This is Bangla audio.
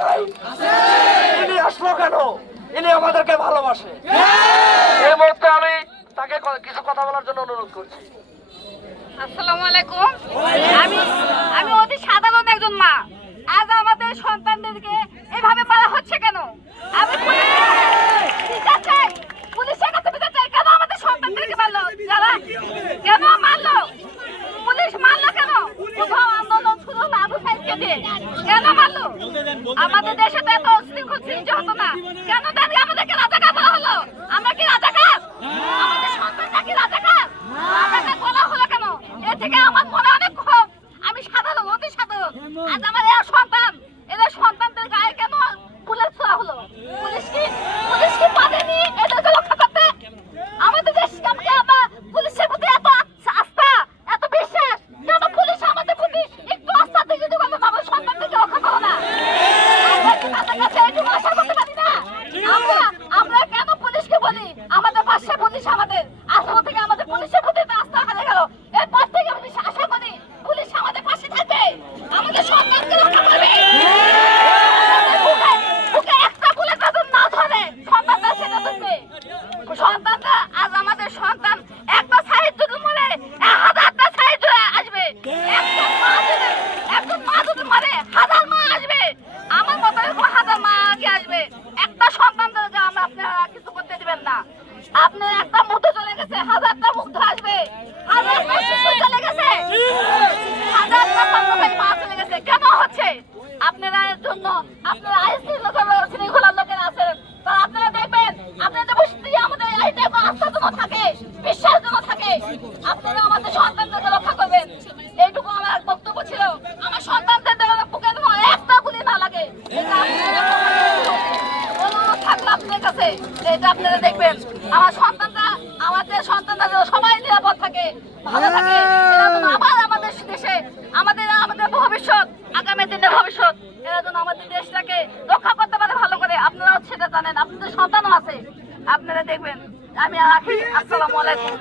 নাই? ইনি আসলো কেন? ইনি আমাদেরকে ভালোবাসে। এই মুহূর্তে আমি তাকে কিছু কথা বলার জন্য অনুরোধ করছি। আসসালামু আলাইকুম। আমি অতি সাধারণ একজন মা। আজ আমাদের সন্তানদেরকে এভাবে মারা হচ্ছে কেন? আমি বিচার চাই, পুলিশের কাছে বিচার চাই। কেন আমাদের সন্তানদেরকে মারলো? যারা কেন মারলো? পুলিশ মারলো কেন? কোথাও আন্দোলন শুরু হলো আবু সাইদকে দিয়ে, কেন মারলো? আমাদের দেশে তো এত শৃঙ্খল সৃষ্টি হতো না, কেন দাঁড়িয়ে আমাদেরকে রাজাকার বলা হলো? আমরা কি রাজাকার? আমাদের সন্তানটা কি রাজাকার? রাজাকার বলা হলো কেন? এ থেকে আমার মনে অনেক ক্ষোভ। আমি সাধারণ, অতি সাধারণ। আজ আমার এর সন্তান, এদের সন্তানদের গায়ে কেন পুলিশ ছোড়া হলো? পুলিশ কি পারেনি এদেরকে রক্ষা করতে? আমাদের দেশকে আমরা পুলিশের প্রতি এত আস্থা, এত বিশ্বাস, কেন পুলিশ আমাদের প্রতি একটু আস্থা থেকে যদি আমাদের সন্তানদেরকে রক্ষা করো না? আমরা কি তাদের কাছে একটু আশা করতে পারি না? আমরা কেন পুলিশকে বলি আমাদের পাশে পুলিশ, আমাদের আস্থা থেকে আমাদের পুলিশের প্রতি আস্থা হারিয়ে গেল। এরপর থেকে পুলিশ আশা করি পুলিশ আমাদের পাশে থাকবে, আমাদের সন্তানকে রক্ষা করবে। বুকে একটা পুলিশ তাদের না ধরে সন্তানরা সেটা ধরবে। সন্তানরা আজ আমাদের সন্তান একটা সাইড যদি মরে 1000টা সাইড আসবে। একজন মা যদি মরে 1000 মা আসবে। আমার মতো 1000 মা আগে আসবে। একটা সন্তানদেরকে আপনারা কিছু করতে দিবেন না। আপনার একটা মুগ্ধ চলে গেছে, 1000টা মুগ্ধ আসবে। 1000টা শিশু চলে গেছে, 1000টা সন্তান মা চলে গেছে। কেন হচ্ছে? আপনারা এর জন্য আপনারা শৃঙ্খলার লোকেরা আছেন, তা আপনারা দেখবেন আপনাদের বসতি আমাদের এইটা আস্থার জন্য থাকে, বিশ্বাসের জন্য থাকে। আপনারা আমাদের সন্তানদেরকে রক্ষা করবেন, এইটুকু আমার বক্তব্য ছিল। আমার সন্তানদের বুকে যেন একটা গুলি না লাগে, এটা আপনারা অনুরোধ থাকলো আপনাদের কাছে। এটা আপনারা দেখবেন আমার সন্তানরা, আমাদের সন্তানরা যেন সবাই নিরাপদ থাকে, ভালো থাকে। এরা যেন আবার আমাদের দেশে আমাদের ভবিষ্যৎ, আগামী দিনের ভবিষ্যৎ, এরা যেন আমাদের দেশটাকে রক্ষা করতে পারে ভালো করে। আপনারাও সেটা জানেন, আপনাদের সন্তানও আছে, আপনারা দেখবেন। আমি রাখি। আসসালামু আলাইকুম।